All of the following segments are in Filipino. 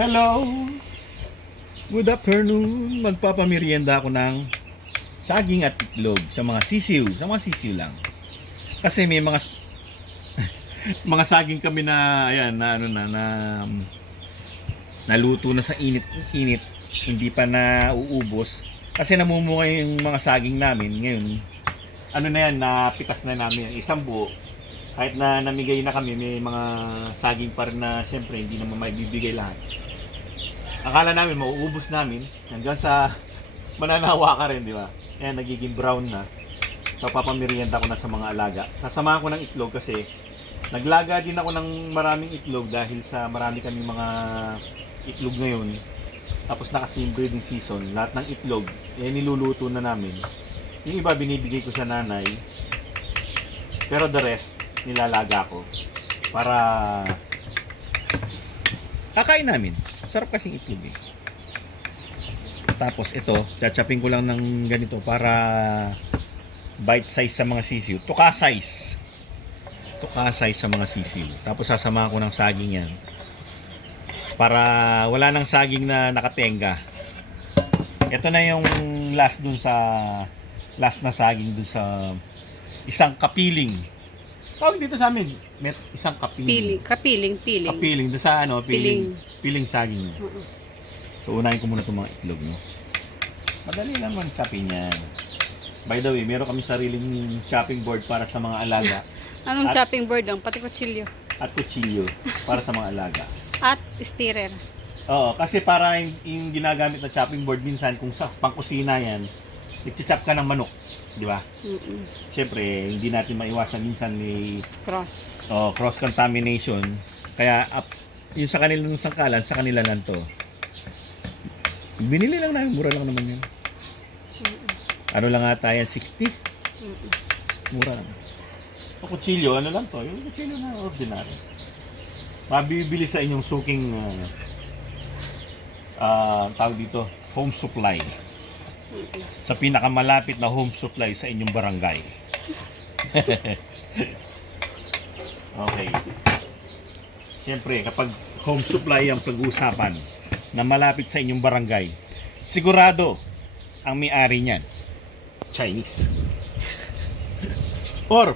Hello! Good afternoon! Magpapamerienda ako ng saging at itlog sa mga sisiw lang. Kasi may mga mga saging kami na ayan na naluto na sa init, hindi pa na uubos kasi namumungay yung mga saging namin ngayon. Napitas na namin isang buo. Kahit na namigay na kami, may mga saging pa rin na siyempre hindi naman maibibigay lahat. Akala namin mauubos namin hanggang sa mananawa ka rin, di ba? Ayan, nagiging brown na. So papamerienda ko na sa mga alaga. Sasamahan ko ng itlog kasi naglaga din ako ng maraming itlog dahil sa marami kaming mga itlog ngayon. Tapos na kasi yung breeding season, lahat ng itlog niluluto na namin. Yung iba binibigay ko sa nanay. Pero the rest nilalaga ko para kakain namin. Sarap kasing itlog eh. Tapos ito, chachapin ko lang ng ganito para bite size sa mga sisiw. Tuka size sa mga sisiw. Tapos sasamahan ko ng saging yan. Para wala nang saging na nakatenga. Ito na yung last na saging dun sa isang kapiling. Tawag dito sa amin, isang kapiling. Kapiling. Doon sa piling saging. So unahin ko muna itong mga itlog, no? Madali lang mag-chopping yan. By the way, meron kami sariling chopping board para sa mga alaga. Anong chopping board lang? Pati kutsilyo. At kutsilyo para sa mga alaga. At stirrer. Oo, kasi para yung ginagamit na chopping board minsan kung sa pangkusina yan, nag-chop ka ng manok, di ba? Siyempre, hindi natin maiwasan minsan may cross contamination. Kaya yung sa kanilang sangkalan, sa kanila lang to. Binili lang namin, mura lang naman yun. Ano lang ata yan, 60? Mura lang. O kutsilyo, ano lang to? Yung kutsilyo na ordinary. Mabibili sa inyong suking tawag dito, home supply. Sa pinakamalapit na home supply sa inyong barangay. Okay. Siyempre, kapag home supply ang pag-uusapan na malapit sa inyong barangay, sigurado ang may-ari niyan, Chinese. Or,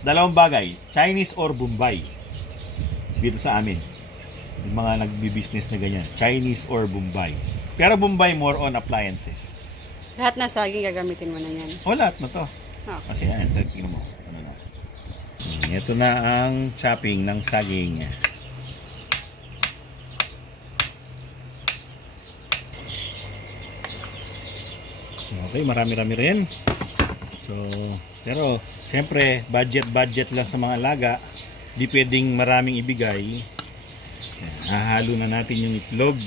dalawang bagay, Chinese or Bombay. Dito sa amin, yung mga nagbi-business na ganyan, Chinese or Bombay. Pero Bombay more on appliances. Lahat na saging gagamitin mo na yan. O lahat na to. Okay. Kasi yan, tingnan mo. Ano na. Ito na ang chopping ng saging. Okay, marami-rami rin. So, pero siyempre, budget lang sa mga alaga. Di pwedeng maraming ibigay. Hahalo na natin yung itlog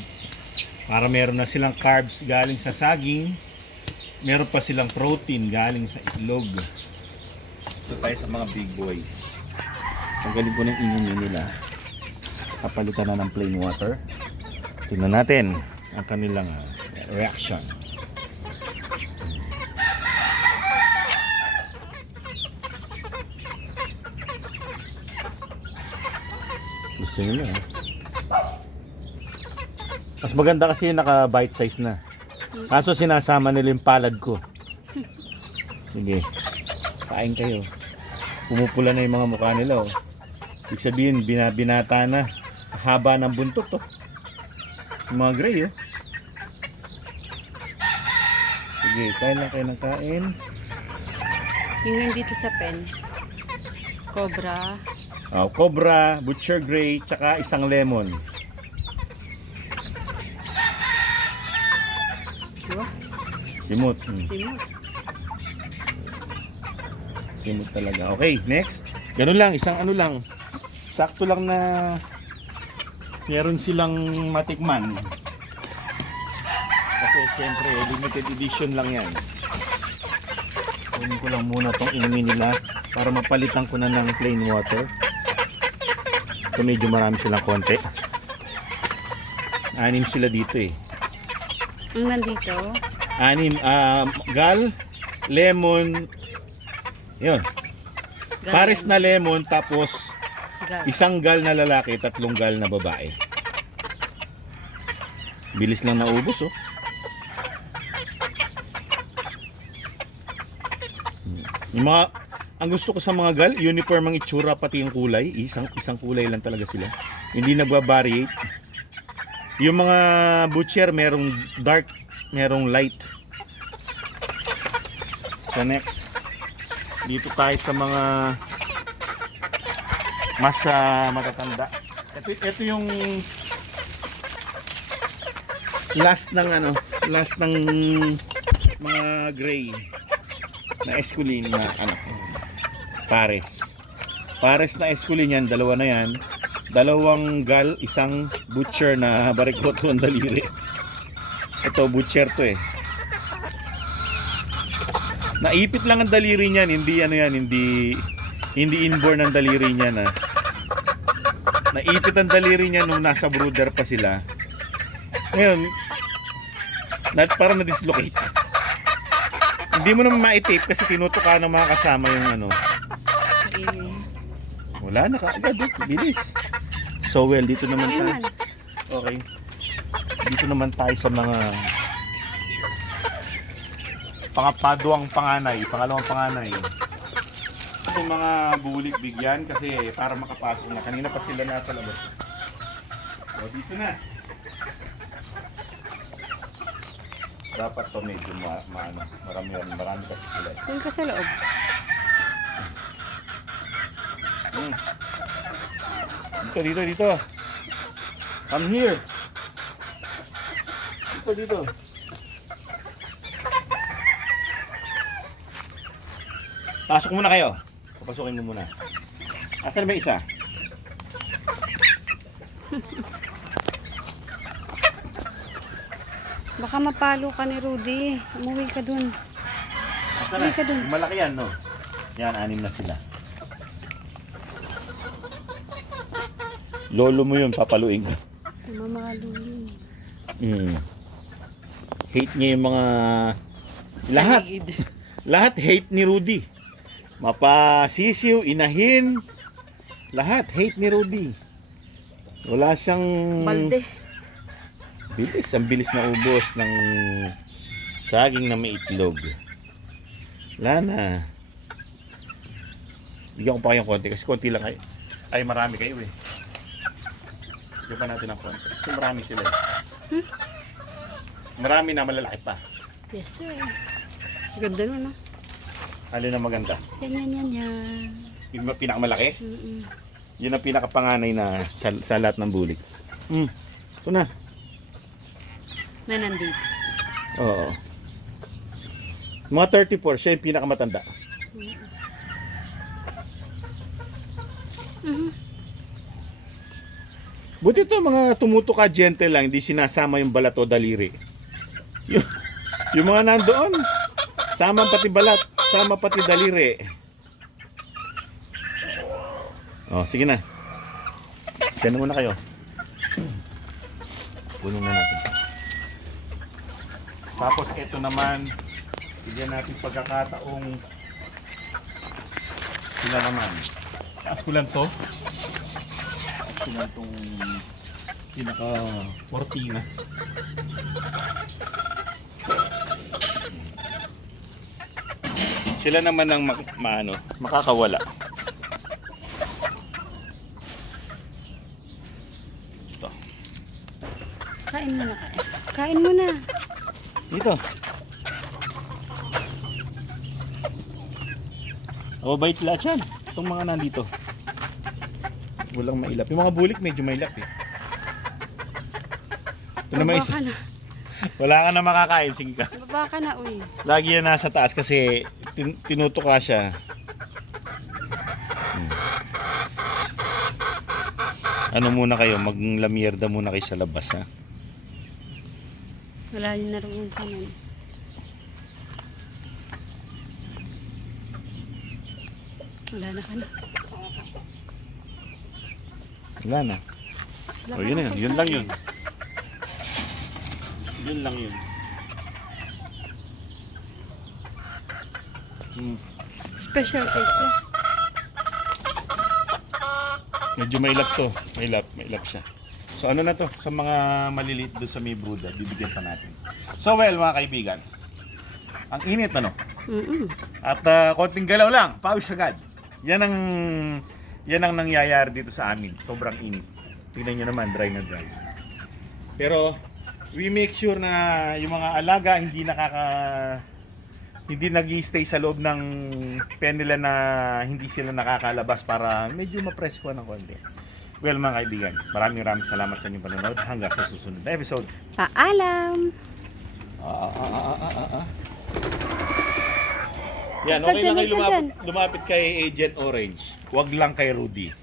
para meron na silang carbs galing sa saging. Meron pa silang protein galing sa itlog. Ito tayo sa mga big boys. Tanggalin ko ng inumin nila. Kapalitan na ng plain water. Tingnan natin ang kanilang reaction. Gusto nyo na. Mas maganda kasi yung naka bite size na. Kaso sinasama nila yung palad ko. Sige. Kain kayo. Pumupula na yung mga mukha nila. Oh. Ibig sabihin, binata na. Haba ng buntot. Oh. Yung mga gray. Oh. Sige, kain lang kayo ng kain. Yung nandito sa pen. Cobra. Oh, cobra, butcher gray, tsaka isang lemon. Simot. Simot talaga. Okay, next. Ganun lang, isang ano lang. Sakto lang na meron silang matikman. Kasi syempre, limited edition lang yan. Kunin ko lang muna tong inumin nila para mapalitan ko na ng plain water. So medyo marami silang konti. 6 sila dito eh. Ang nandito? 6, gal, lemon, yun. Pares na lemon, tapos isang gal na lalaki, 3 gal na babae. Bilis lang naubos, oh. Yung mga, ang gusto ko sa mga gal, uniform ang itsura pati yung kulay. Isang kulay lang talaga sila. Hindi nagba-variate. Yung mga butcher, merong dark, merong light. So next, dito tayo sa mga mas matatanda. Ito yung last ng mga gray na esculin na pares. Pares na esculin yan, dalawa na yan. Dalawang gal, isang butcher na barikoto ang daliri. Ito butcher to eh. Naipit lang ang daliri niyan, hindi inborn ang daliri niya na. Naipit ang daliri niya nung nasa brooder pa sila. Ngayon, parang na-dislocate. Hindi mo naman ma-tape kasi tinutuka ng mga kasama yung Wala na kaagad, bilis. So well, dito naman tayo. Okay. Dito naman tayo sa mga pangapadwang panganay, pangalawang panganay. Itong mga bulik bigyan kasi para makapasok na. Kanina pa sila nasa labas. O dito na. Dapat to medyo marami kasi sila. Doon ka sa loob. Dito. Come here. Dito. Pasok muna kayo. Papasukin mo muna. Asan ba isa? Baka mapalo ka ni Rudy. Umuwi ka dun. Asan Uwi ka dun. na? Malaki yan, no? Yan, 6 na sila. Lolo mo yun, papaluin ka. Mamalo yun. Hate niya yung mga... Sa Lahat. ligid. Lahat hate ni Rudy. Mapasisiw, inahin. Lahat hate ni Rudy. Wala siyang... Balde. Bilis. Ang bilis na ubos ng saging na may itlog. Wala na. Bigyan ko pa kayong konti kasi konti lang kayo. Ay, marami kayo eh. Bigyan pa natin ng konti. Kasi marami sila eh. Marami na malalaki pa. Yes, sir. Ganda nun, no? Alin na maganda? Yan. Yung pinakamalaki? Mm-mm. Yun ang pinakapanganay na sa lahat ng bulik. Ito na. Na nandito. Oo. Mga 34, siya yung pinakamatanda. Buti ito, mga tumutuka gentle lang, hindi sinasama yung balat o daliri. Yung mga nandoon, sama pati balat, sama pati daliri. Oh, sige na. Diyan muna kayo. Punin na natin. Tapos ito naman, bigyan natin pagkakataong sila naman. Taas ko lang to. Taas ko lang itong pinaka-cortina. Sila naman ang makakawala. Ito. Kain mo na. Kain mo na. Dito. O, bait lahat yan. Itong mga nandito. Walang mailap. Yung mga bulik medyo mailap eh. Ito naman isa. Baba ka na. Wala ka na makakain. Sige ka. Baba ka na, uy. Lagi yan nasa taas kasi tinutuka siya. Ano muna kayo? Maglamierda muna kayo sa labas ha. Wala yun na rin yung kanan. Wala na ka na. Wala na. Wala O ka yun na na yun. Yun lang yun. Yun lang yun. Special case na. Medyo mailap to. Mailap siya. So ano na to, sa mga maliliit doon sa may bruda, bibigyan pa natin. So well, mga kaibigan, ang init ano? Mm-mm. At konting galaw lang, pawis agad. Yan ang nangyayari dito sa amin. Sobrang init. Tingnan nyo naman, dry na dry. Pero we make sure na yung mga alaga hindi nag-stay sa loob ng pen nila na hindi sila nakakalabas para medyo mapresko ng konti. Well, mga kaibigan, maraming salamat sa inyong panonood. Hanggang sa susunod na episode. Paalam! Yan, Huwag ka okay dyan, lang kayo huwag ka dyan. lumapit kay Agent Orange. Huwag lang kay Rudy.